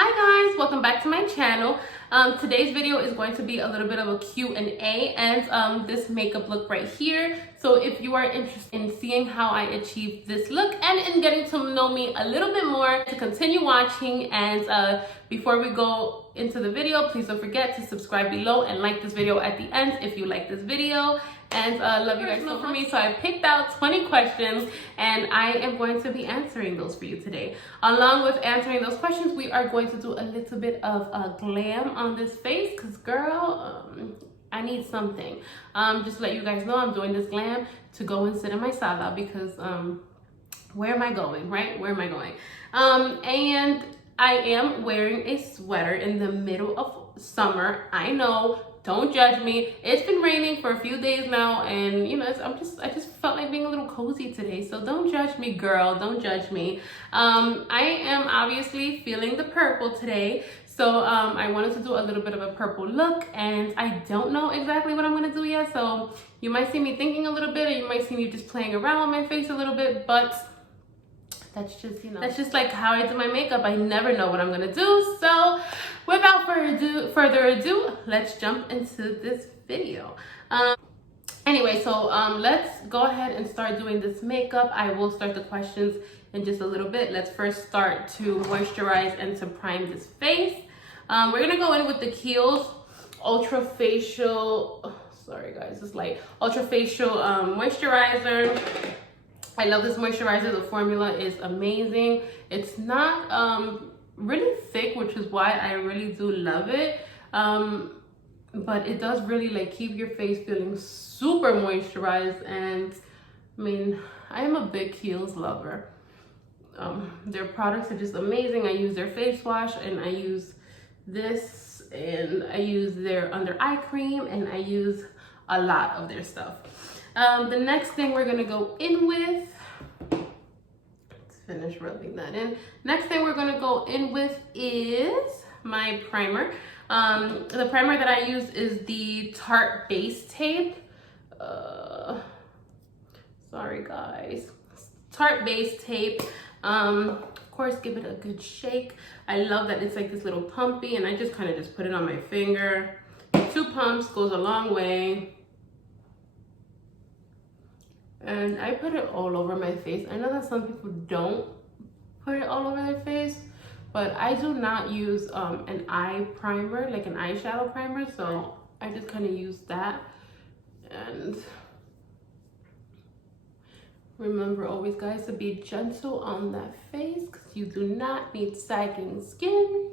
Hi guys, welcome back to my channel. Today's video is going to be a little bit of a Q&A and this makeup look right here. So if you are interested in seeing how I achieved this look and in getting to know me a little bit more, to continue watching. And before we go into the video, please don't forget to subscribe below and like this video at the end if you like this video. And love you guys so much. So I picked out 20 questions and I am going to be answering those for you today. Along with answering those questions, we are going to do a little bit of glam on this face because girl, I need something. Just to let you guys know, I'm doing this glam to go and sit in my sala because where am I going, right? Where am I going? And I am wearing a sweater in the middle of summer. I know. Don't judge me. It's been raining for a few days now, and you know, I just felt like being a little cozy today. So don't judge me, girl. Don't judge me. I am obviously feeling the purple today, so I wanted to do a little bit of a purple look, and I don't know exactly what I'm gonna do yet. So you might see me thinking a little bit, or you might see me just playing around with my face a little bit, but that's just, you know, that's just like how I do my makeup. I never know what I'm gonna do. So without further ado, let's jump into this video. Anyway, so let's go ahead and start doing this makeup. I will start the questions in just a little bit. Let's first start to moisturize and to prime this face. We're gonna go in with the Kiehls Ultra Facial, sorry guys, it's like Ultra Facial moisturizer. I love this moisturizer. The formula is amazing. It's not really thick, which is why I really do love it. But it does really like keep your face feeling super moisturized. And I mean, I am a big Kiehls lover. Their products are just amazing. I use their face wash, and I use this, and I use their under eye cream, and I use a lot of their stuff. The next thing we're gonna go in with, let's finish rubbing that in. Next thing we're gonna go in with is my primer. The primer that I use is the Tarte Base Tape. Sorry guys, Tarte Base Tape. Of course, give it a good shake. I love that it's like this little pumpy, and I just kind of just put it on my finger. 2 pumps goes a long way. And I put it all over my face. I know that some people don't put it all over their face, but I do not use an eye primer, like an eyeshadow primer. So I just kind of use that. And remember always, guys, to be gentle on that face because you do not need sagging skin.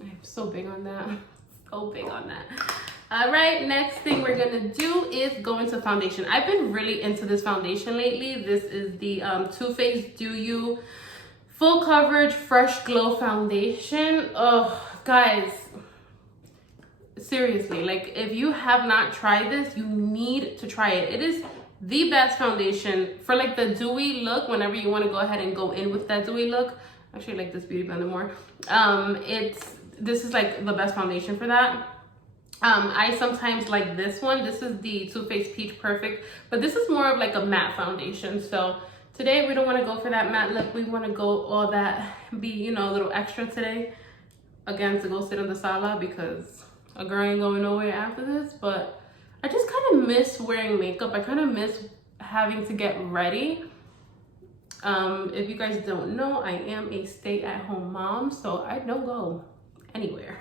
I'm so big on that. So big on that. All right, next thing we're gonna do is go into foundation. I've been really into this foundation lately. This is the Too Faced Do You Full Coverage Fresh Glow Foundation. Oh, guys, seriously, like if you have not tried this, you need to try it. It is the best foundation for like the dewy look. Whenever you want to go ahead and go in with that dewy look, actually I like this Beauty Blender more. This is like the best foundation for that. I sometimes like this one. This is the Too Faced Peach Perfect, but this is more of like a matte foundation. So today we don't want to go for that matte look. We want to go all that, be, you know, a little extra today. Again, to go sit in the sala because a girl ain't going nowhere after this. But I just kind of miss wearing makeup. I kind of miss having to get ready. If you guys don't know, I am a stay-at-home mom, so I don't go anywhere.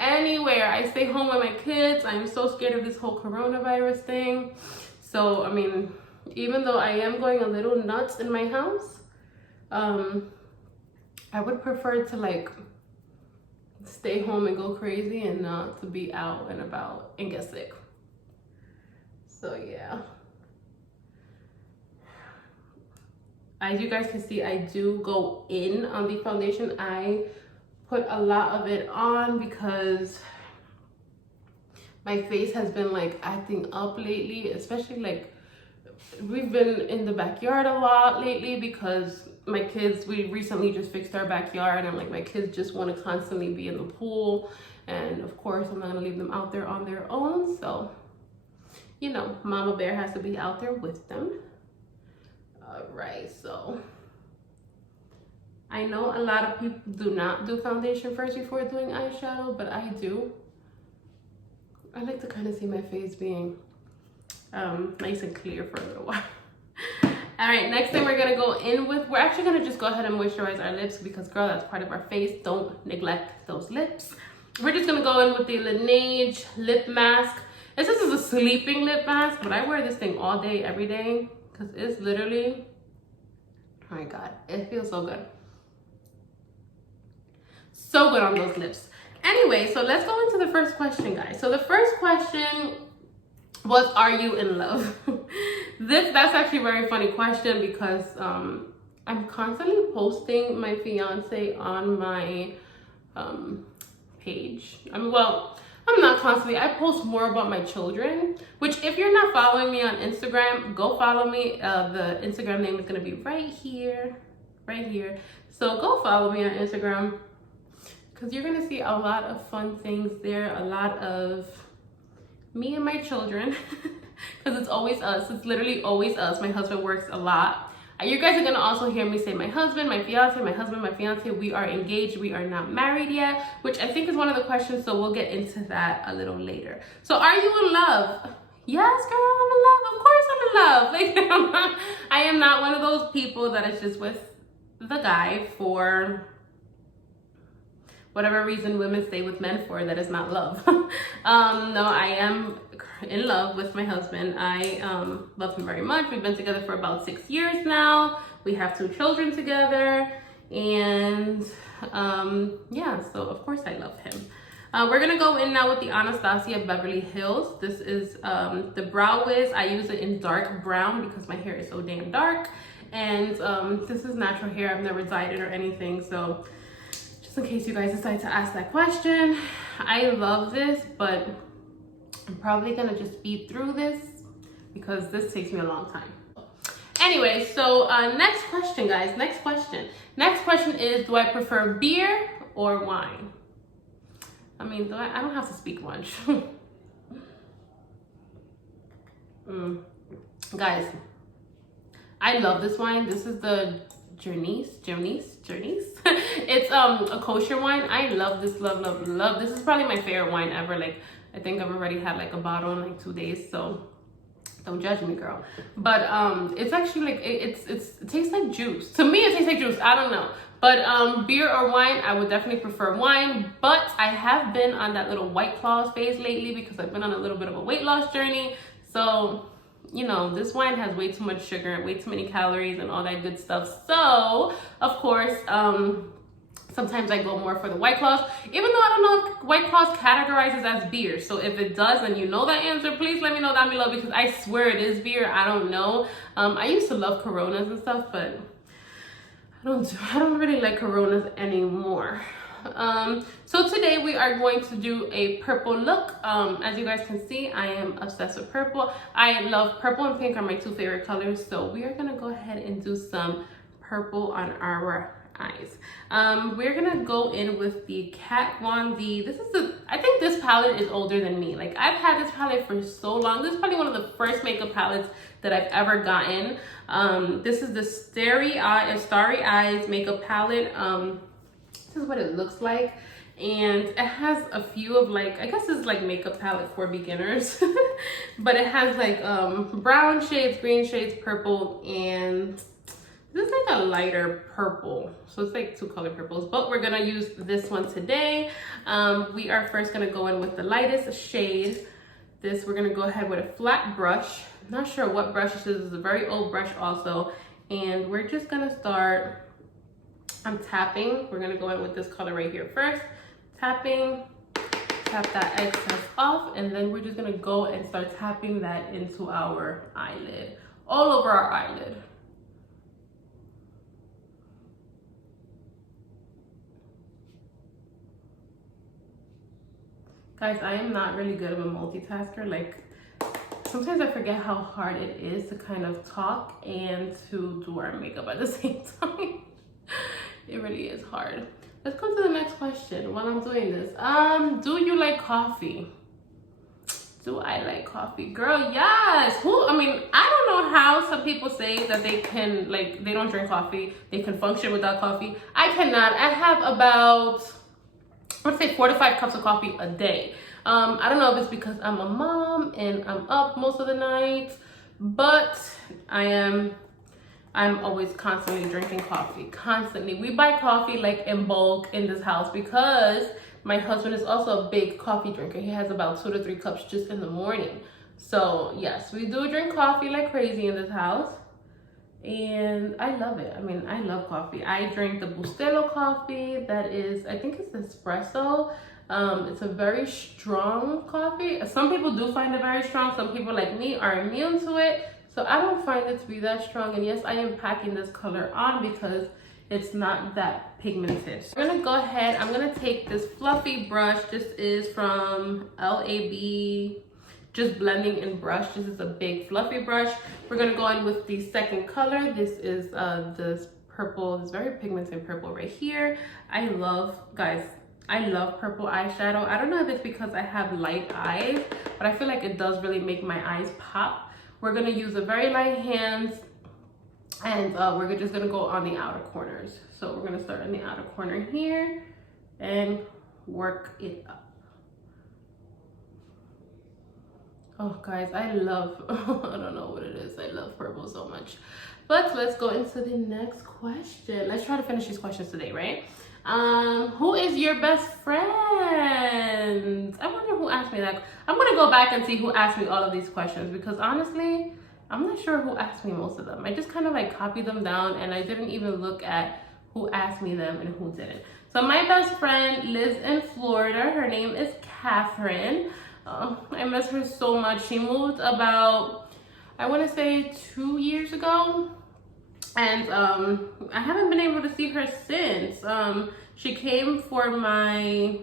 Anywhere. I stay home with my kids. I'm so scared of this whole coronavirus thing. So, I mean, even though I am going a little nuts in my house, I would prefer to like stay home and go crazy and not to be out and about and get sick. So, yeah. As you guys can see, I do go in on the foundation. I put a lot of it on because my face has been like acting up lately, especially like we've been in the backyard a lot lately because my kids, we recently just fixed our backyard, and like my kids just want to constantly be in the pool, and of course I'm not gonna leave them out there on their own. So, you know, Mama Bear has to be out there with them. All right, so I know a lot of people do not do foundation first before doing eyeshadow, but I do. I like to kind of see my face being nice and clear for a little while. All right, next thing we're gonna go in with, we're actually gonna just go ahead and moisturize our lips because, girl, that's part of our face. Don't neglect those lips. We're just gonna go in with the Laneige lip mask. This is a sleeping lip mask, but I wear this thing all day, every day, because it's literally, oh my God, it feels so good. So good on those lips. Anyway, so let's go into the first question, guys. So the first question was, are you in love? That's actually a very funny question because I'm constantly posting my fiance on my page. I mean, well, I'm not constantly. I post more about my children, which if you're not following me on Instagram, go follow me. The Instagram name is going to be right here. So go follow me on Instagram because you're going to see a lot of fun things there, a lot of me and my children because it's always us. It's literally always us. My husband works a lot. You guys are gonna also hear me say my husband, my fiance, my husband, my fiance. We are engaged. We are not married yet, which I think is one of the questions. So we'll get into that a little later. So are you in love? Yes, girl, I'm in love. Of course I'm in love. Like, I am not one of those people that is just with the guy for whatever reason women stay with men for. That is not love. No, I am in love with my husband. I love him very much. We've been together for about 6 years now. We have 2 children together, and yeah, so of course I love him. We're gonna go in now with the Anastasia Beverly Hills. This is the Brow Wiz. I use it in dark brown because my hair is so damn dark, and this is natural hair. I've never dyed it or anything, so in case you guys decide to ask that question, I love this, but I'm probably gonna just speed through this because this takes me a long time. Anyway, so next question, guys. Next question is, do I prefer beer or wine? I mean, I don't have to speak much. Guys, I love this wine. This is the Jordana. It's a kosher wine. I love this, love. This is probably my favorite wine ever. Like, I think I've already had like a bottle in like 2 days, so don't judge me, girl. But it's actually like it tastes like juice. To me, it tastes like juice. I don't know. But beer or wine, I would definitely prefer wine. But I have been on that little White Claws phase lately because I've been on a little bit of a weight loss journey. So, you know, this wine has way too much sugar and way too many calories and all that good stuff. So, of course, sometimes I go more for the White Claws, even though I don't know if White Claws categorizes as beer. So if it does and you know that answer, please let me know down below because I swear it is beer. I don't know. I used to love Coronas and stuff, but I don't really like Coronas anymore. So today we are going to do a purple look. As you guys can see, I am obsessed with purple. I love purple and pink are my 2 favorite colors. So we are gonna go ahead and do some purple on our eyes. We're gonna go in with the Kat Von D. I think this palette is older than me. Like, I've had this palette for so long. This is probably one of the first makeup palettes that I've ever gotten. This is the Starry Eyes makeup palette. This is what it looks like, and it has a few of, like, I guess it's like makeup palette for beginners. But it has like brown shades, green shades, purple, and this is like a lighter purple, so it's like 2 color purples, but we're gonna use this one today. We are first gonna go in with the lightest shade. We're gonna go ahead with a flat brush. I'm not sure what brush this is. It's a very old brush also, and we're just gonna start. I'm tapping. We're gonna go in with this color right here first. Tapping, tap that excess off, and then we're just gonna go and start tapping that into our eyelid, all over our eyelid. Guys, I am not really good of a multitasker. Like, sometimes I forget how hard it is to kind of talk and to do our makeup at the same time. It really is hard. Let's go to the next question while I'm doing this. Do you like coffee? Do I like coffee? Girl, yes. I mean, I don't know how some people say that they can, like, they don't drink coffee. They can function without coffee. I cannot. I have about, I would say 4 to 5 cups of coffee a day. I don't know if it's because I'm a mom and I'm up most of the night, but I'm always constantly drinking coffee, constantly. We buy coffee like in bulk in this house because my husband is also a big coffee drinker. He has about 2 to 3 cups just in the morning. So yes, we do drink coffee like crazy in this house. And I love it. I mean, I love coffee. I drink the Bustelo coffee. That is, I think it's espresso. It's a very strong coffee. Some people do find it very strong. Some people like me are immune to it. So I don't find it to be that strong. And yes, I am packing this color on because it's not that pigmented. So I'm gonna go ahead, I'm gonna take this fluffy brush. This is from LAB, just blending in brush. This is a big fluffy brush. We're gonna go in with the second color. This is this purple, this very pigmented purple right here. I love, guys, I love purple eyeshadow. I don't know if it's because I have light eyes, but I feel like it does really make my eyes pop. We're gonna use a very light hand, and we're just gonna go on the outer corners. So we're gonna start in the outer corner here and work it up. Oh guys, I love, I don't know what it is. I love purple so much. But let's go into the next question. Let's try to finish these questions today, right? Who is your best friend? I wonder who asked me that. I'm gonna go back and see who asked me all of these questions because honestly, I'm not sure who asked me most of them. I just kind of like copied them down and I didn't even look at who asked me them and who didn't. So my best friend lives in Florida. Her name is Catherine. I miss her so much. She moved about, I want to say 2 years ago. And I haven't been able to see her since. She came for my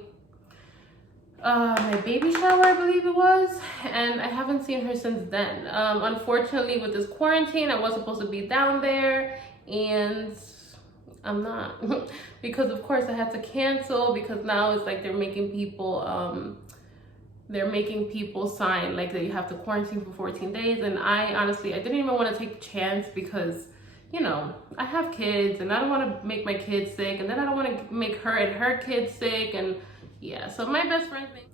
baby shower, I believe it was, and I haven't seen her since then. Unfortunately, with this quarantine, I was supposed to be down there, and I'm not because of course I had to cancel because now it's like they're making people sign like that you have to quarantine for 14 days, and I honestly didn't even want to take the chance because, you know, I have kids and I don't want to make my kids sick, and then I don't want to make her and her kids sick. And yeah, so my best friend's name,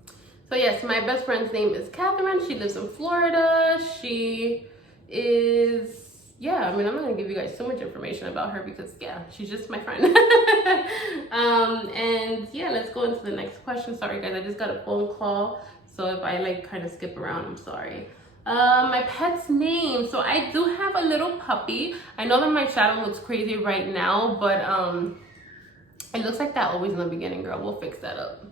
my best friend's name is Catherine. She lives in Florida. She is, yeah, I mean, I'm not gonna give you guys so much information about her because yeah, she's just my friend. And yeah, let's go into the next question. Sorry guys, I just got a phone call, so if I like kind of skip around, I'm sorry. My pet's name. So I do have a little puppy. I know that my shadow looks crazy right now, but it looks like that always in the beginning, girl. We'll fix that up.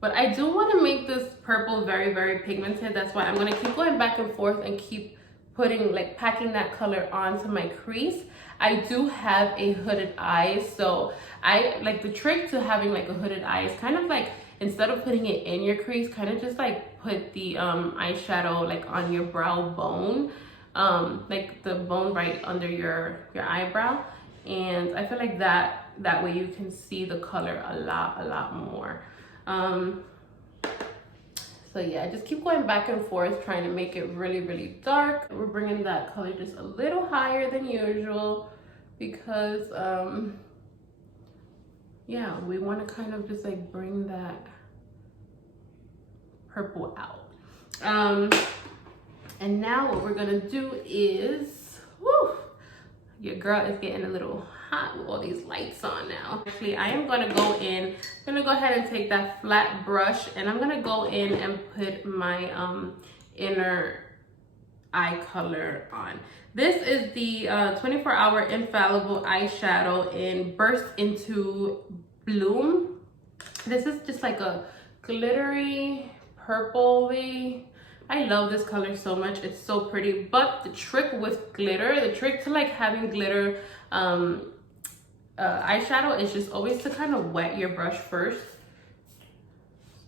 But I do want to make this purple very, very pigmented. That's why I'm going to keep going back and forth and keep putting, like, packing that color onto my crease. I do have a hooded eye, so I like the trick to having like a hooded eye is kind of like, instead of putting it in your crease, kind of just like put the eyeshadow like on your brow bone, like the bone right under your eyebrow, and I feel like that way you can see the color a lot more. So yeah, just keep going back and forth trying to make it really dark. We're bringing that color just a little higher than usual because yeah, we want to kind of just like bring that purple out. And now what we're gonna do is, whew, your girl is getting a little hot with all these lights on now. Actually, I am gonna go in, I'm gonna go ahead and take that flat brush and I'm gonna go in and put my inner eye color on. This is the 24-hour infallible eyeshadow in Burst Into Bloom. This is just like a glittery purpley. I love this color so much. It's so pretty. But the trick with glitter, the trick to like having glitter eyeshadow is just always to kind of wet your brush first.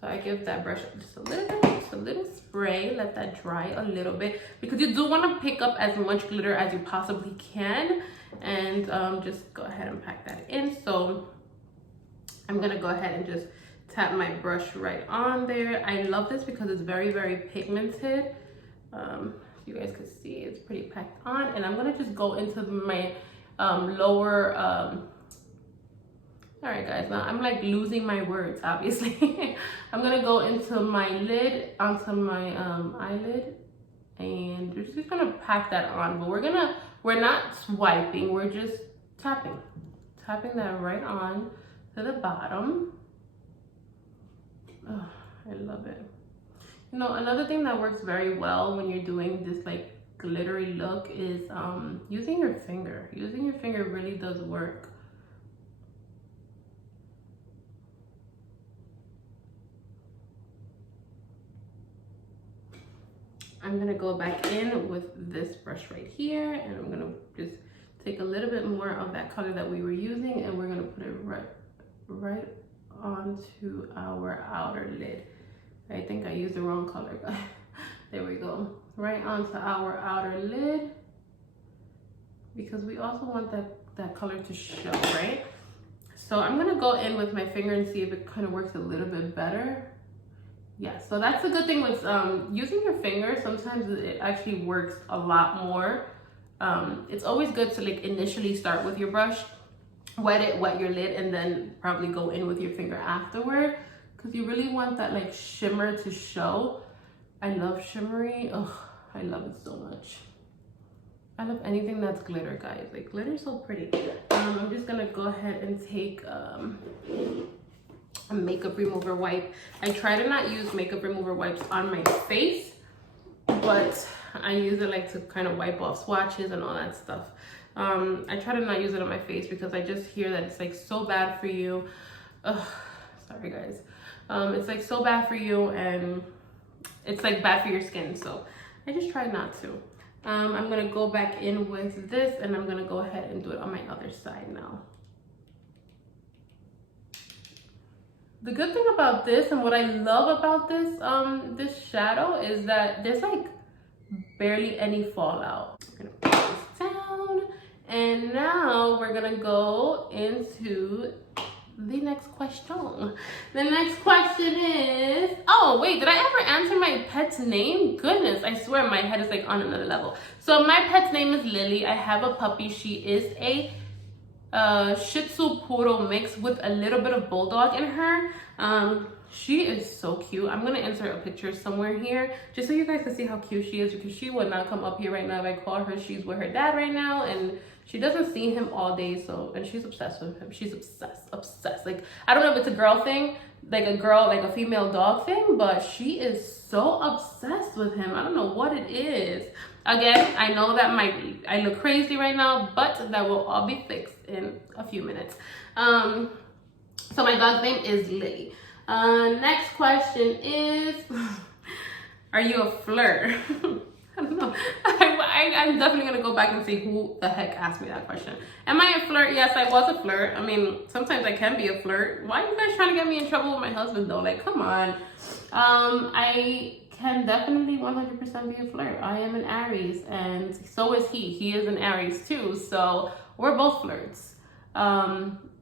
So I give that brush just a little bit, just a little spray, let that dry a little bit, because you do want to pick up as much glitter as you possibly can, and just go ahead and pack that in. So I'm gonna go ahead and just tap my brush right on there. I love this because it's very, very pigmented. You guys can see it's pretty packed on, and I'm gonna just go into my lower all right guys, now I'm like losing my words obviously. I'm gonna go into my lid, onto my eyelid, and we're just gonna pack that on, but we're not swiping, we're just tapping that right on to the bottom. Oh, I love it. You know, another thing that works very well when you're doing this like glittery look is using your finger. Using your finger really does work. I'm gonna go back in with this brush right here, and I'm gonna just take a little bit more of that color that we were using, and we're gonna put it right onto our outer lid. I think I used the wrong color, guys. There we go. Right onto our outer lid, because we also want that color to show, right? So I'm gonna go in with my finger and see if it kind of works a little bit better. Yeah, so that's the good thing with using your finger. Sometimes it actually works a lot more. It's always good to like initially start with your brush, wet your lid, and then probably go in with your finger afterward, because you really want that like shimmer to show. I love shimmery. Oh, I love it so much. I love anything that's glitter, guys. Like, glitter is so pretty. I'm just gonna go ahead and take a makeup remover wipe. I try to not use makeup remover wipes on my face, but I use it like to kind of wipe off swatches and all that stuff. I try to not use it on my face because I just hear that it's like so bad for you. Ugh, sorry guys. It's like so bad for you, and it's like bad for your skin, so I just try not to. I'm gonna go back in with this, and I'm gonna go ahead and do it on my other side now. The good thing about this, and what I love about this this shadow, is that there's like barely any fallout. I'm gonna put this down, and now we're gonna go into the next question. The next question is, oh wait, did I ever answer my pet's name? Goodness, I swear my head is like on another level. So my pet's name is Lily. I have a puppy. She is a Shih Tzu Poodle mix with a little bit of Bulldog in her. She is so cute. I'm gonna insert a picture somewhere here just so you guys can see how cute she is, because she would not come up here right now if I call her. She's with her dad right now, and she doesn't see him all day, so, and she's obsessed with him. She's obsessed. Like, I don't know if it's a girl thing, like a female dog thing, but she is so obsessed with him. I don't know what it is. Again, I know that I look crazy right now, but that will all be fixed in a few minutes. So my dog's name is Lily. Next question is, are you a flirt? I don't know. I'm definitely gonna go back and see who the heck asked me that question. Am I a flirt? Yes, I was a flirt. I mean, sometimes I can be a flirt. Why are you guys trying to get me in trouble with my husband though? Like, come on. I can definitely 100% be a flirt. I am an Aries, and so is he. He is an Aries too, so we're both flirts.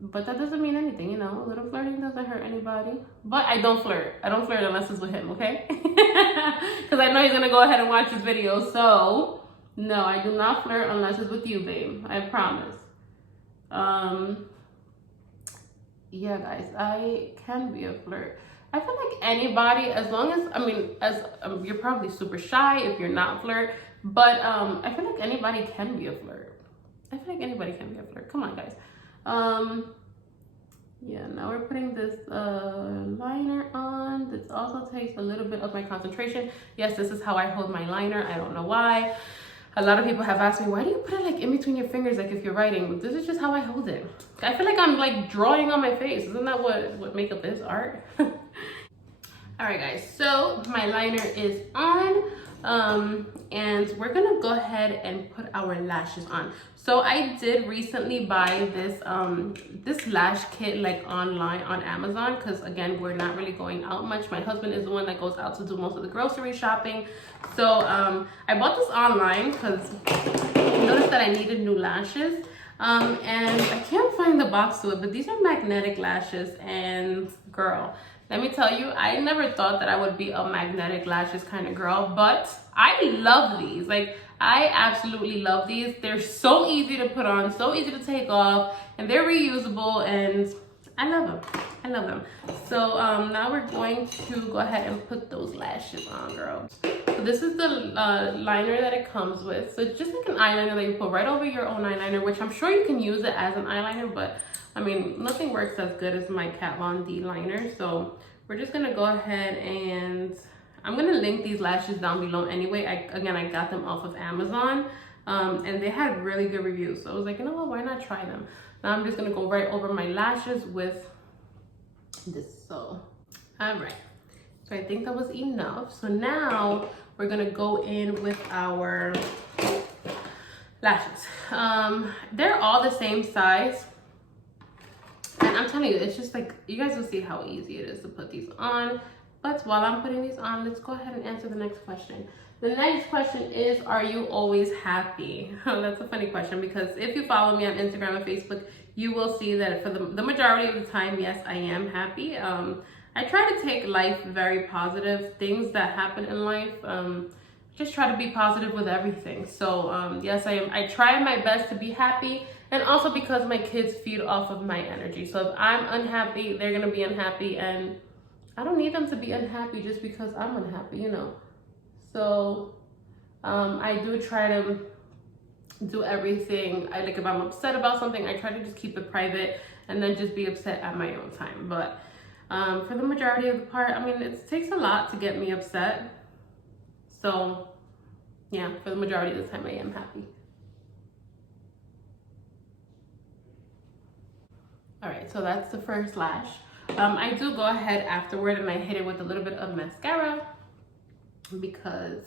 But that doesn't mean anything, you know. A little flirting doesn't hurt anybody. But I don't flirt. I don't flirt unless it's with him, okay? Because I know he's gonna go ahead and watch this video. So no, I do not flirt unless it's with you, babe. I promise. Yeah, guys, I can be a flirt. I feel like anybody, as long as, I mean, as you're probably super shy if you're not flirt, but I feel like anybody can be a flirt. I feel like anybody can be a flirt. Come on, guys. Yeah, now we're putting this liner on. This also takes a little bit of my concentration. Yes, this is how I hold my liner. I don't know why. A lot of people have asked me, why do you put it like in between your fingers, like if you're writing? This is just how I hold it. I feel like I'm like drawing on my face. Isn't that what makeup is? Art? All right, guys, so my liner is on. And we're gonna go ahead and put our lashes on. So I did recently buy this this lash kit like online on Amazon, because again, we're not really going out much. My husband is the one that goes out to do most of the grocery shopping. So I bought this online because I noticed that I needed new lashes. And I can't find the box to it, but these are magnetic lashes, and girl, Let me tell you, I never thought that I would be a magnetic lashes kind of girl, but I love these. Like, I absolutely love these. They're so easy to put on, so easy to take off, and they're reusable, and I love them. I love them. So now we're going to go ahead and put those lashes on, girl. So this is the liner that it comes with. So it's just like an eyeliner that you put right over your own eyeliner, which I'm sure you can use it as an eyeliner, but I mean, nothing works as good as my Kat Von D liner. So we're just gonna go ahead and I'm gonna link these lashes down below anyway. I got them off of Amazon, and they had really good reviews. So I was like, you know what, why not try them? Now I'm just gonna go right over my lashes with this. So, all right. So I think that was enough. So now we're gonna go in with our lashes. They're all the same size. And I'm telling you, it's just like, you guys will see how easy it is to put these on. But while I'm putting these on, let's go ahead and answer the next question. The next question is, are you always happy? That's a funny question, because if you follow me on Instagram and Facebook, you will see that for the majority of the time, yes, I am happy. I try to take life very positive. Things that happen in life, just try to be positive with everything. So yes, I try my best to be happy. And also because my kids feed off of my energy. So if I'm unhappy, they're gonna be unhappy, and I don't need them to be unhappy just because I'm unhappy, you know. So I do try to do everything. Like if I'm upset about something, I try to just keep it private and then just be upset at my own time. But for the majority of the part, I mean, it takes a lot to get me upset. So yeah, for the majority of the time, I am happy. All right, so that's the first lash. I do go ahead afterward and I hit it with a little bit of mascara, because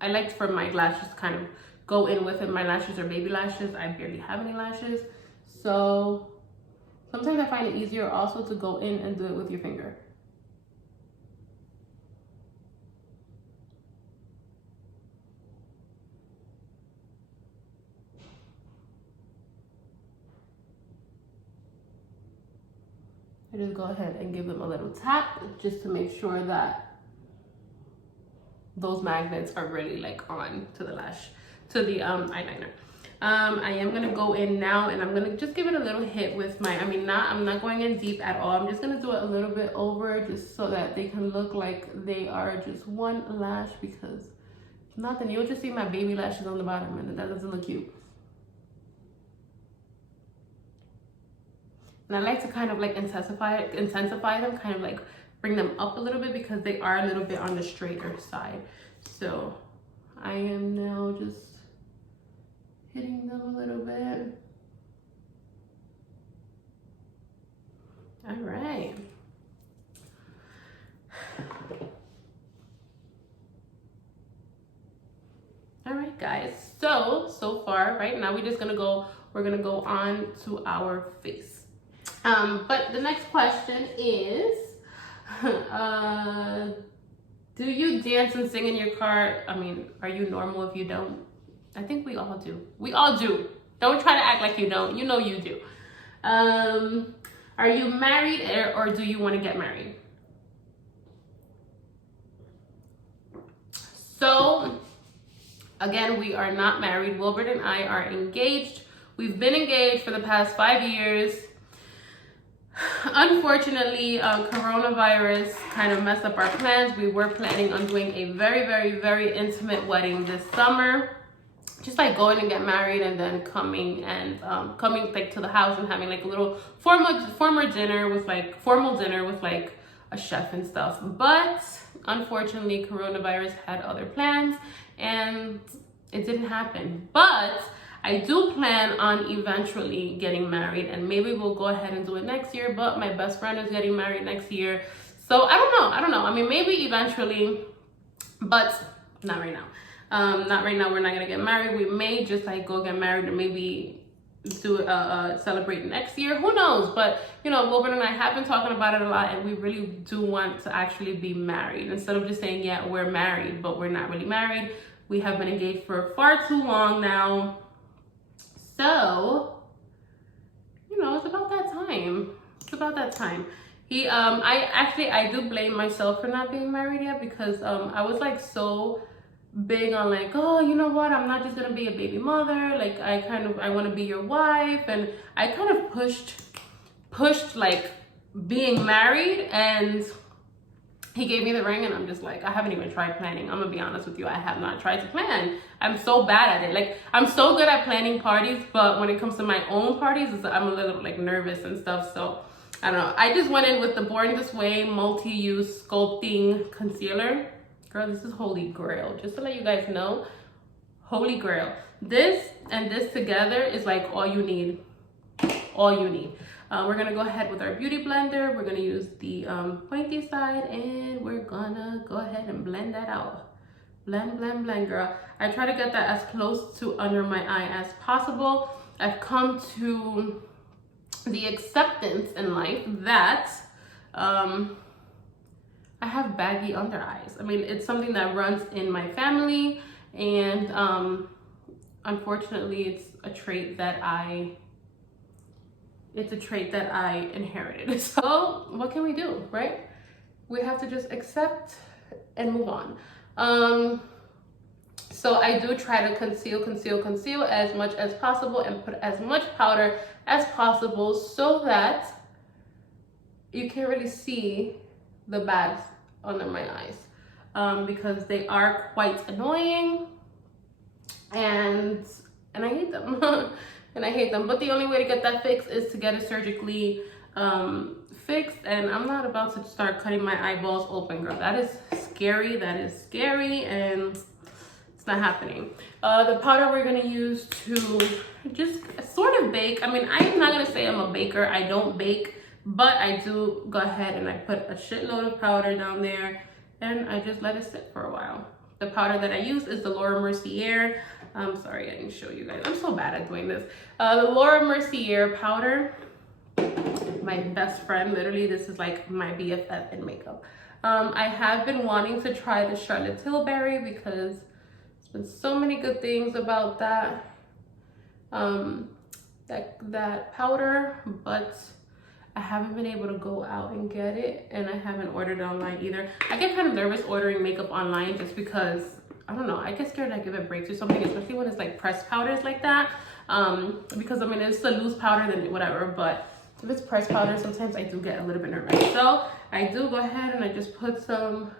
I like for my lashes to kind of go in with it. My lashes are baby lashes. I barely have any lashes. So sometimes I find it easier also to go in and do it with your finger. I just go ahead and give them a little tap just to make sure that those magnets are really like on to the lash, to the eyeliner. I am gonna go in now and I'm gonna just give it a little hit with my, I'm not going in deep at all. I'm just gonna do it a little bit over just so that they can look like they are just one lash, because if not, then you'll just see my baby lashes on the bottom and that doesn't look cute. And I like to kind of like intensify them, kind of like bring them up a little bit, because they are a little bit on the straighter side. So I am now just hitting them a little bit. All right. All right, guys. So far, right now, we're gonna go on to our face. But the next question is, do you dance and sing in your car? I mean, are you normal if you don't? I think we all do. We all do. Don't try to act like you don't. You know you do. Are you married, or do you want to get married? So, again, we are not married. Wilbert and I are engaged. We've been engaged for the past 5 years. Unfortunately, coronavirus kind of messed up our plans. We were planning on doing a very, very, very intimate wedding this summer. Just like going and get married and then coming like to the house and having like a little formal dinner with like a chef and stuff. But unfortunately, coronavirus had other plans and it didn't happen. But I do plan on eventually getting married, and maybe we'll go ahead and do it next year, but my best friend is getting married next year. So I don't know. I mean, maybe eventually, but not right now. Not right now. We're not gonna get married. We may just like go get married and maybe do celebrate next year. Who knows? But you know, Wilbert and I have been talking about it a lot, and we really do want to actually be married instead of just saying, yeah, we're married, but we're not really married. We have been engaged for far too long now. So, you know, it's about that time. It's about that time. I do blame myself for not being married yet, because I was like so big on like, oh, you know what, I'm not just gonna be a baby mother, like I want to be your wife, and I kind of pushed like being married, and he gave me the ring, and I'm just like, I haven't even tried planning. I'm gonna be honest with you, I have not tried to plan. I'm so bad at it. Like, I'm so good at planning parties, but when it comes to my own parties, I'm a little like nervous and stuff. So I don't know. I just went in with the Born This Way multi-use sculpting concealer. Girl, this is holy grail. Just to let you guys know, holy grail. This and this together is like all you need. All you need. We're gonna go ahead with our beauty blender. We're gonna use the pointy side, and we're gonna go ahead and blend that out. Blend, blend, blend, girl. I try to get that as close to under my eye as possible. I've come to the acceptance in life that I have baggy under eyes. I mean, it's something that runs in my family, and unfortunately, it's a trait that I inherited. So what can we do, right? We have to just accept and move on. So I do try to conceal as much as possible, and put as much powder as possible so that you can't really see the bags under my eyes, because they are quite annoying, and I hate them. And I hate them, but the only way to get that fixed is to get it surgically fixed, and I'm not about to start cutting my eyeballs open, girl. That is scary, and it's not happening. The powder we're gonna use to just sort of bake. I mean, I'm not gonna say I'm a baker, I don't bake, but I do go ahead and I put a shitload of powder down there, and I just let it sit for a while. The powder that I use is the Laura Mercier. I'm sorry, I didn't show you guys. I'm so bad at doing this. The Laura Mercier powder, my best friend, literally, this is like my BFF in makeup. I have been wanting to try the Charlotte Tilbury, because there's been so many good things about that that powder, but I haven't been able to go out and get it, and I haven't ordered it online either. I get kind of nervous ordering makeup online just because, I don't know, I get scared I give it breaks or something, especially when it's like pressed powders like that. Because I mean, if it's a loose powder, then whatever, but if it's pressed powder, sometimes I do get a little bit nervous. So I do go ahead and I just put some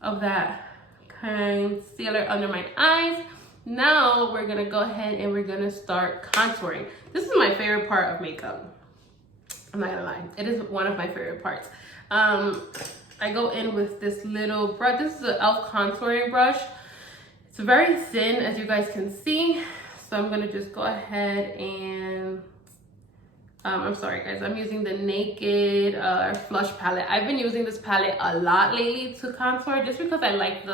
of that concealer under my eyes. Now we're gonna go ahead and we're gonna start contouring. This is my favorite part of makeup. I'm not gonna lie, it is one of my favorite parts. I go in with this little brush. This is an e.l.f. contouring brush. It's very thin, as you guys can see. So I'm gonna just go ahead and, I'm sorry guys, I'm using the Naked Flush palette. I've been using this palette a lot lately to contour, just because I like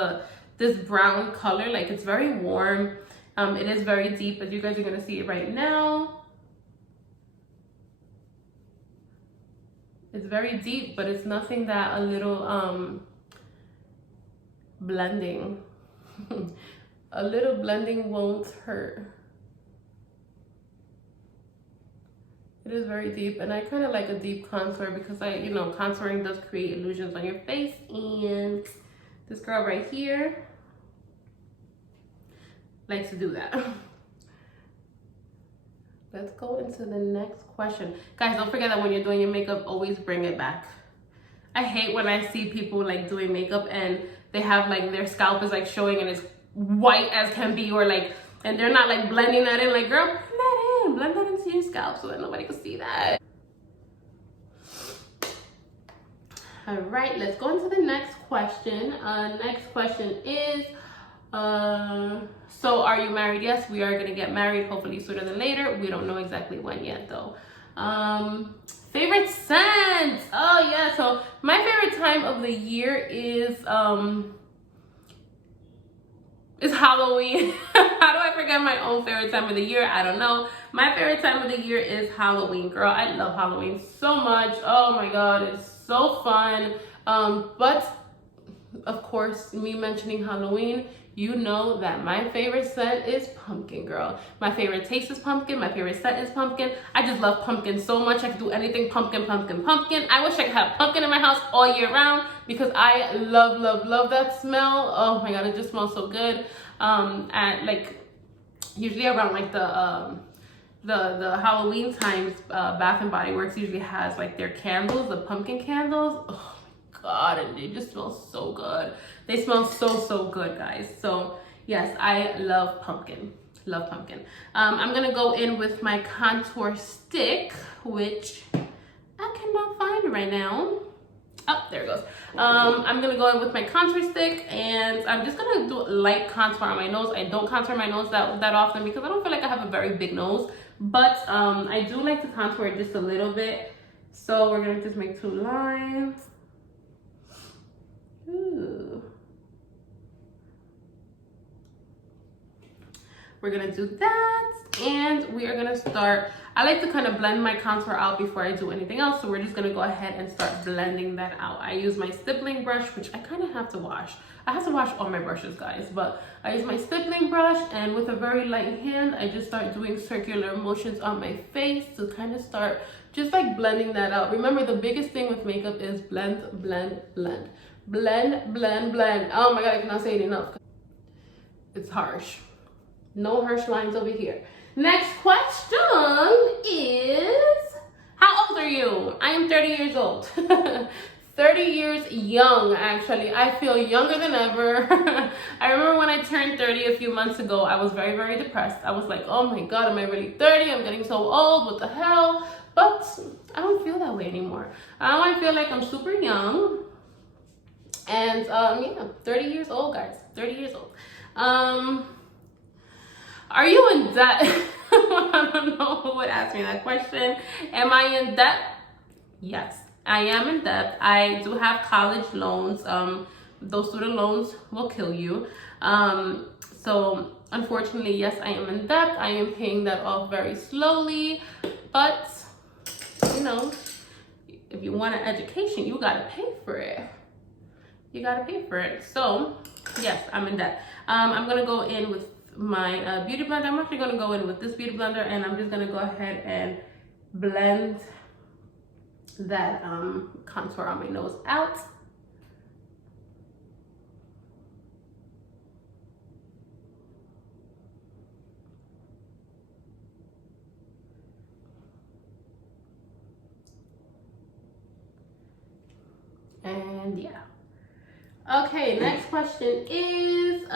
this brown color. Like, it's very warm. It is very deep, as you guys are gonna see it right now. It's very deep, but it's nothing that a little blending, a little blending won't hurt. It is very deep, and I kind of like a deep contour because you know, contouring does create illusions on your face. And this girl right here likes to do that. Let's go into the next question. Guys, don't forget that when you're doing your makeup, always bring it back. I hate when I see people like doing makeup and they have like their scalp is like showing and it's white as can be, or like, and they're not like blending that in. Like, girl, blend that into your scalp so that nobody can see that. All right, let's go into the next question. Next question is, so are you married? Yes, we are gonna get married, hopefully sooner than later. We don't know exactly when yet though. Favorite scent? Oh yeah, so my favorite time of the year is Halloween. How do I forget my own favorite time of the year? I don't know. My favorite time of the year is Halloween, girl. I love Halloween so much. Oh my god, it's so fun. But of course, me mentioning Halloween, you know that my favorite scent is pumpkin, girl. My favorite taste is pumpkin. My favorite scent is pumpkin. I just love pumpkin so much. I could do anything pumpkin, pumpkin, pumpkin. I wish I could have pumpkin in my house all year round because I love, love, love that smell. Oh my God, it just smells so good. At like, usually around like the Halloween times, Bath and Body Works usually has like their candles, the pumpkin candles. Oh my God, and they just smell so good. They smell so good, guys. So yes, I love pumpkin. Love pumpkin. I'm gonna go in with my contour stick, which I cannot find right now. Oh, there it goes. I'm gonna go in with my contour stick, and I'm just gonna do light contour on my nose. I don't contour my nose that often because I don't feel like I have a very big nose, but I do like to contour it just a little bit. So we're gonna just make 2 lines. Ooh. We're gonna do that, and we are gonna start. I like to kind of blend my contour out before I do anything else, so we're just gonna go ahead and start blending that out. I use my stippling brush, which I kind of have to wash. I have to wash all my brushes, guys, but I use my stippling brush, and with a very light hand, I just start doing circular motions on my face to kind of start just like blending that out. Remember, the biggest thing with makeup is blend, blend, blend. Blend, blend, blend. Oh my God, I cannot say it enough. It's harsh. No harsh lines over here. Next question is, how old are you? I am 30 years old. 30 years young, actually. I feel younger than ever. I remember when I turned 30 a few months ago, I was very, very depressed. I was like, oh my God, am I really 30? I'm getting so old, what the hell? But I don't feel that way anymore. Now I feel like I'm super young. And yeah, 30 years old, guys. 30 years old. Are you in debt? I don't know who would ask me that question. Am I in debt? Yes, I am in debt. I do have college loans. Those student loans will kill you. So unfortunately, yes, I am in debt. I am paying that off very slowly. But, you know, if you want an education, you gotta pay for it. You gotta pay for it. So, yes, I'm in debt. I'm gonna go in with my beauty blender. I'm actually gonna go in with this beauty blender, and I'm just gonna go ahead and blend that contour on my nose out. And yeah. Okay, next question is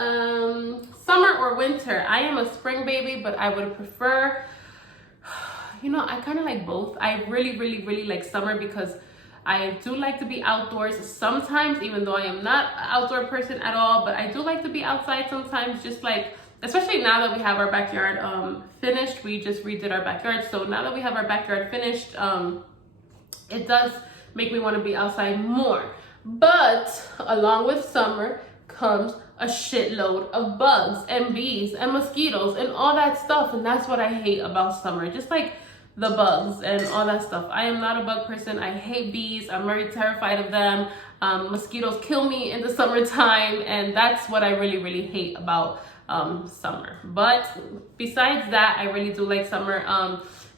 summer or winter? I am a spring baby, but I would prefer, you know, I kind of like both. I really like summer because I do like to be outdoors sometimes, even though I am not an outdoor person at all, but I do like to be outside sometimes, just like, especially now that we have our backyard finished. We just redid our backyard, so now that we have our backyard finished, it does make me want to be outside more. But along with summer comes a shitload of bugs and bees and mosquitoes and all that stuff, and that's what I hate about summer, just like the bugs and all that stuff. I am not a bug person. I hate bees. I'm very terrified of them. Mosquitoes kill me in the summertime, and that's what I really hate about summer. But besides that, I really do like summer.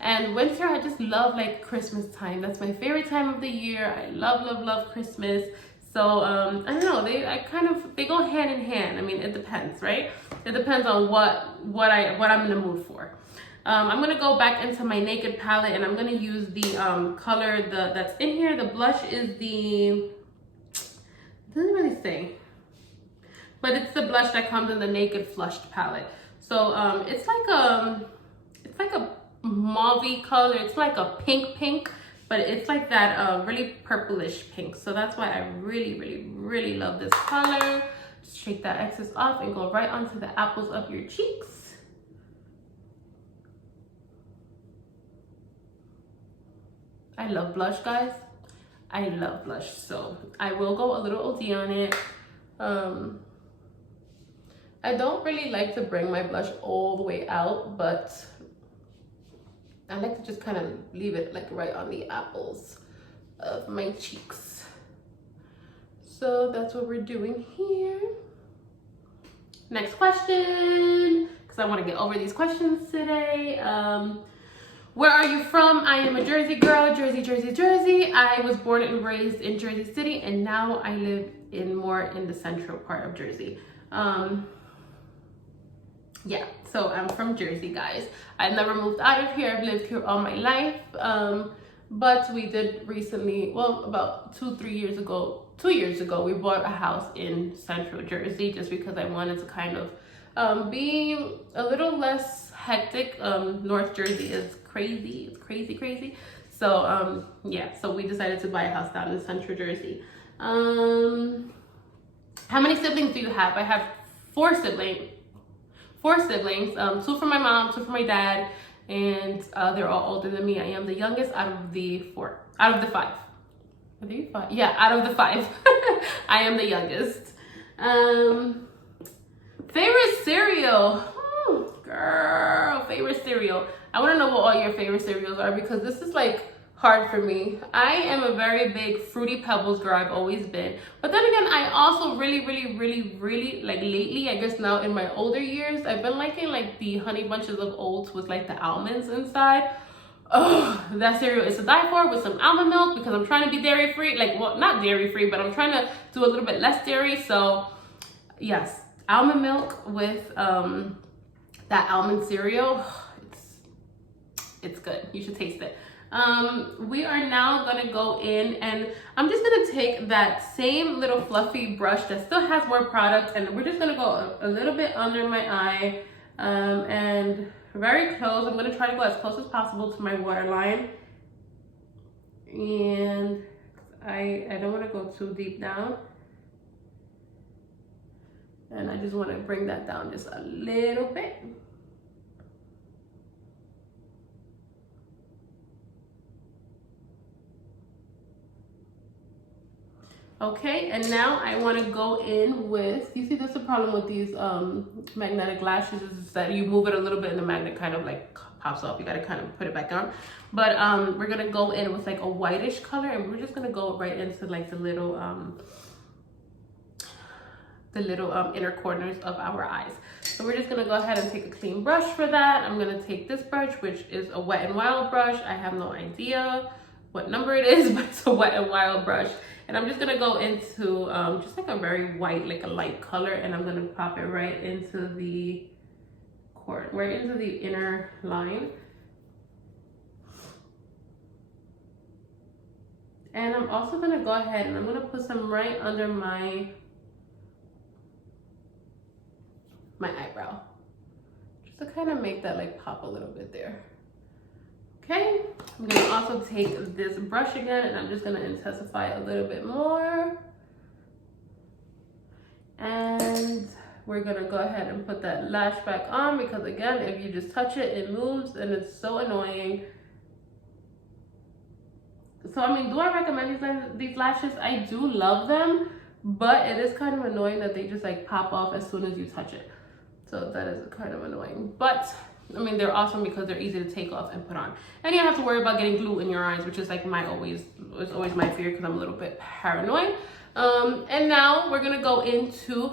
And winter, I just love like Christmas time. That's my favorite time of the year. I love Christmas. So I don't know, they go hand in hand. I mean, it depends, right? It depends on what I'm in the mood for. I'm gonna go back into my Naked palette, and I'm gonna use the color that's in here. The blush is it doesn't really say, but it's the blush that comes in the Naked Flushed palette. So it's like a mauve color. It's like a pink, but it's like that really purplish pink. So that's why I really love this color. Just shake that excess off and go right onto the apples of your cheeks. I love blush, guys. I love blush, so I will go a little OD on it. I don't really like to bring my blush all the way out, but I like to just kind of leave it like right on the apples of my cheeks. So that's what we're doing here. Next question, because I want to get over these questions today. Where are you from? I am a Jersey girl, Jersey, Jersey, Jersey. I was born and raised in Jersey City, and now I live more in the central part of Jersey. Yeah, so I'm from Jersey, guys. I've never moved out of here. I've lived here all my life. But we did recently, well, about 2 years ago, we bought a house in central Jersey just because I wanted to kind of be a little less hectic. North Jersey is crazy. It's crazy. So yeah, so we decided to buy a house down in central Jersey. How many siblings do you have? I have 4 siblings. 2 from my mom, 2 from my dad, and they're all older than me. I am the youngest out of the 5. Are they 5? Yeah, out of the 5. I am the youngest. Favorite cereal. Girl, favorite cereal. I want to know what all your favorite cereals are, because this is like hard for me. I am a very big Fruity Pebbles girl. I've always been. But then again, I also really like lately, I guess now in my older years, I've been liking like the Honey Bunches of Oats with like the almonds inside. Oh, that cereal is to die for, with some almond milk, because I'm trying to be dairy free. Like, well, not dairy free, but I'm trying to do a little bit less dairy. So yes, almond milk with that almond cereal. It's good. You should taste it. We are now gonna go in, and I'm just gonna take that same little fluffy brush that still has more product, and we're just gonna go a little bit under my eye, and very close. I'm gonna try to go as close as possible to my waterline, and I don't want to go too deep down, and I just want to bring that down just a little bit. Okay, and now I want to go in with, you see that's the problem with these magnetic lashes, is that you move it a little bit and the magnet kind of like pops off. You got to kind of put it back on. But we're going to go in with like a whitish color, and we're just going to go right into like the little inner corners of our eyes. So we're just going to go ahead and take a clean brush for that. I'm going to take this brush, which is a Wet n Wild brush. I have no idea what number it is, but it's a Wet n Wild brush. And I'm just gonna go into just like a very white, like a light color, and I'm gonna pop it right into the right into the inner line. And I'm also gonna go ahead and I'm gonna put some right under my eyebrow, just to kind of make that like pop a little bit there. Okay, I'm gonna also take this brush again, and I'm just gonna intensify a little bit more. And we're gonna go ahead and put that lash back on, because again, if you just touch it, it moves, and it's so annoying. So I mean, do I recommend these lashes? I do love them, but it is kind of annoying that they just like pop off as soon as you touch it. So that is kind of annoying, but I mean, they're awesome because they're easy to take off and put on. And you don't have to worry about getting glue in your eyes, which is like always my fear, because I'm a little bit paranoid. And now we're gonna go into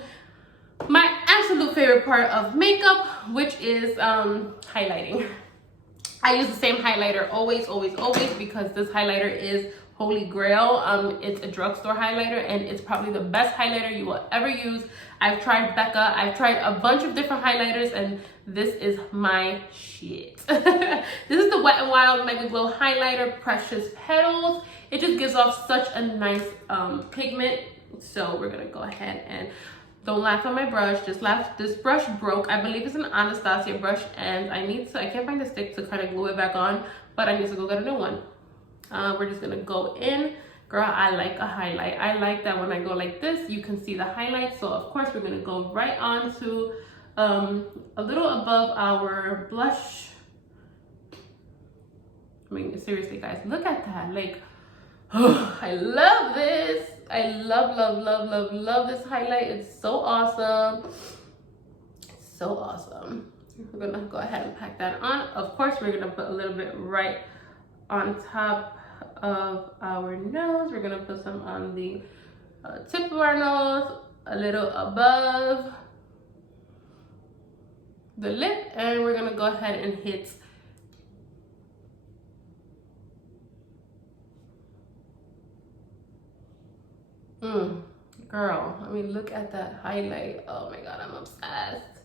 my absolute favorite part of makeup, which is highlighting. I use the same highlighter always, because this highlighter is holy grail. It's a drugstore highlighter, and it's probably the best highlighter you will ever use. I've tried Becca, I've tried a bunch of different highlighters, and this is my shit. This is the Wet n Wild Mega Glow Highlighter Precious Petals. It just gives off such a nice pigment. So we're gonna go ahead and, don't laugh at my brush, just laugh. This brush broke. I believe it's an Anastasia brush, and I can't find the stick to kind of glue it back on, but I need to go get a new one. We're just gonna go in. Girl, I like a highlight. I like that when I go like this, you can see the highlight. So of course we're gonna go right on to a little above our blush. I mean, seriously guys, look at that. Like, oh, I love this. I love this highlight. It's so awesome. So awesome. We're gonna go ahead and pack that on. Of course, we're gonna put a little bit right on top of our nose. We're gonna put some on the tip of our nose, a little above. the lip, and we're gonna go ahead and hit girl, I mean, look at that highlight. Oh my god, I'm obsessed.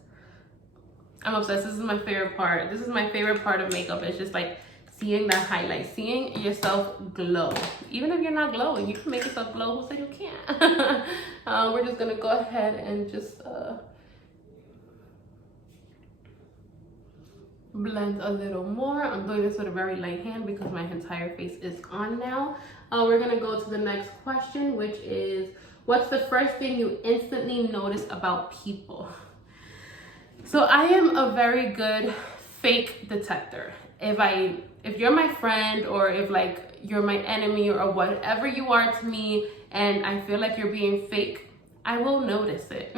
I'm obsessed. This is my favorite part. This is my favorite part of makeup. It's just like seeing that highlight, seeing yourself glow. Even if you're not glowing, you can make yourself glow. Who said you can't? We're just gonna go ahead and just blend a little more. I'm doing this with a very light hand because my entire face is on now. We're gonna go to the next question, which is, what's the first thing you instantly notice about people? So I am a very good fake detector. If you're my friend, or if like you're my enemy, or whatever you are to me, and I feel like you're being fake, I will notice it.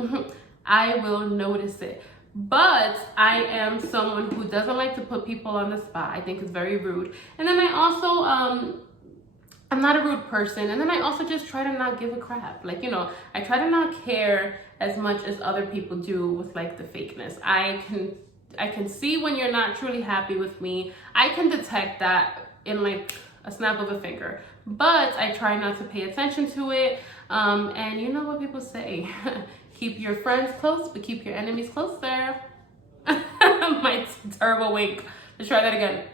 I will notice it. But I am someone who doesn't like to put people on the spot. I think it's very rude. And then I also, I'm not a rude person. And then I also just try to not give a crap. Like, you know, I try to not care as much as other people do with like the fakeness. I can see when you're not truly happy with me. I can detect that in like a snap of a finger. But I try not to pay attention to it. And you know what people say. Keep your friends close, but keep your enemies closer. My terrible wink. Let's try that again.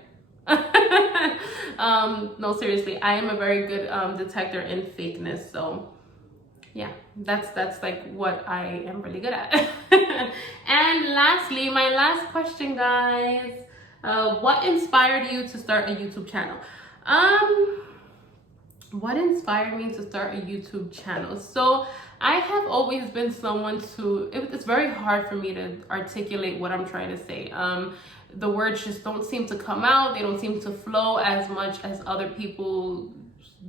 No, seriously, I am a very good detector in fakeness. So yeah, that's like what I am really good at. And lastly, my last question, guys. What inspired you to start a YouTube channel? What inspired me to start a YouTube channel? So I have always been someone it's very hard for me to articulate what I'm trying to say. The words just don't seem to come out. They don't seem to flow as much as other people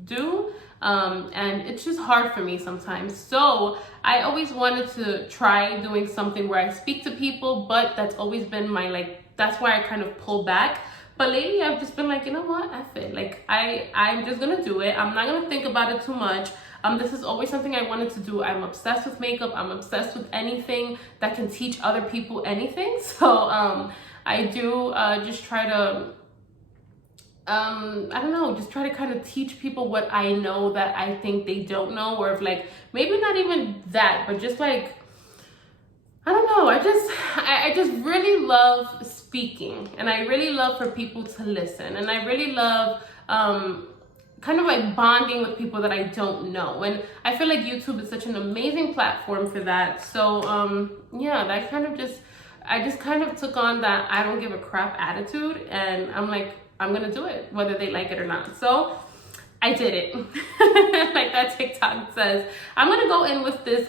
do. And it's just hard for me sometimes. So I always wanted to try doing something where I speak to people, but that's always been my, like, that's why I kind of pull back. But lately I've just been like, you know what, F it. Like, I'm just gonna do it. I'm not gonna think about it too much. This is always something I wanted to do. I'm obsessed with makeup. I'm obsessed with anything that can teach other people anything. So I do just try to, I don't know, just try to kind of teach people what I know that I think they don't know, or if like, maybe not even that, but just like, I don't know, I just really love speaking, and I really love for people to listen, and I really love kind of like bonding with people that I don't know, and I feel like YouTube is such an amazing platform for that. So yeah, that kind of I just kind of took on that I don't give a crap attitude, and I'm like, I'm gonna do it whether they like it or not. So I did it. Like that TikTok says. I'm gonna go in with this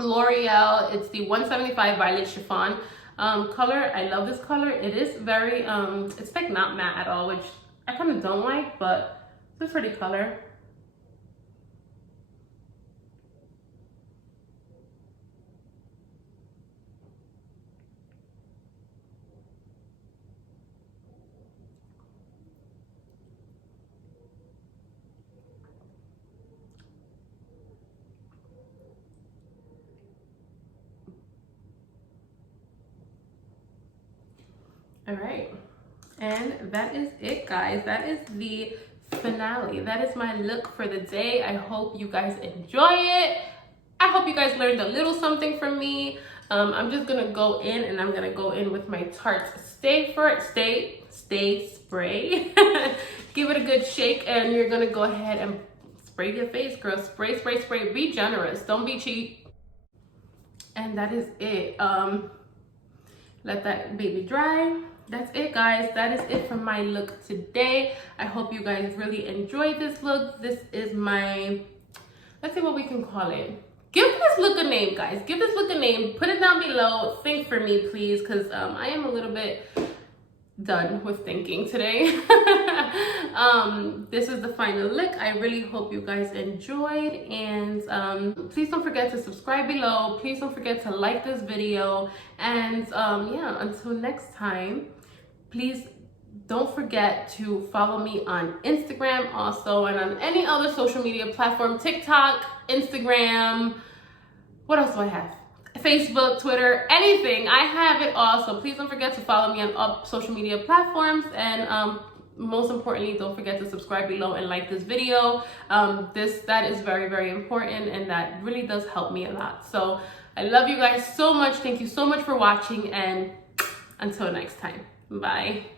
L'Oreal, it's the 175 Violet Chiffon color. I love this color. It is very it's like not matte at all, which I kind of don't like, but it's a pretty color. All right, and that is it, guys. That is the finale. That is my look for the day. I hope you guys enjoy it. I hope you guys learned a little something from me. I'm just gonna go in, and I'm gonna go in with my Tarte Stay spray. Give it a good shake, and you're gonna go ahead and spray your face, girl. Spray, spray, spray. Be generous. Don't be cheap. And that is it. Let that baby dry. That's it, guys. That is it for my look today. I hope you guys really enjoyed this look. This is my, let's see what we can call it. Give this look a name, guys. Give this look a name. Put it down below. Think for me, please, because I am a little bit done with thinking today. This is the final look. I really hope you guys enjoyed, and please don't forget to subscribe below. Please don't forget to like this video, and yeah, until next time, please don't forget to follow me on Instagram also, and on any other social media platform, TikTok, Instagram. What else do I have? Facebook, Twitter, anything. I have it all. So please don't forget to follow me on all social media platforms, and most importantly, don't forget to subscribe below and like this video. That is very, very important, and that really does help me a lot. So I love you guys so much. Thank you so much for watching, and until next time, bye.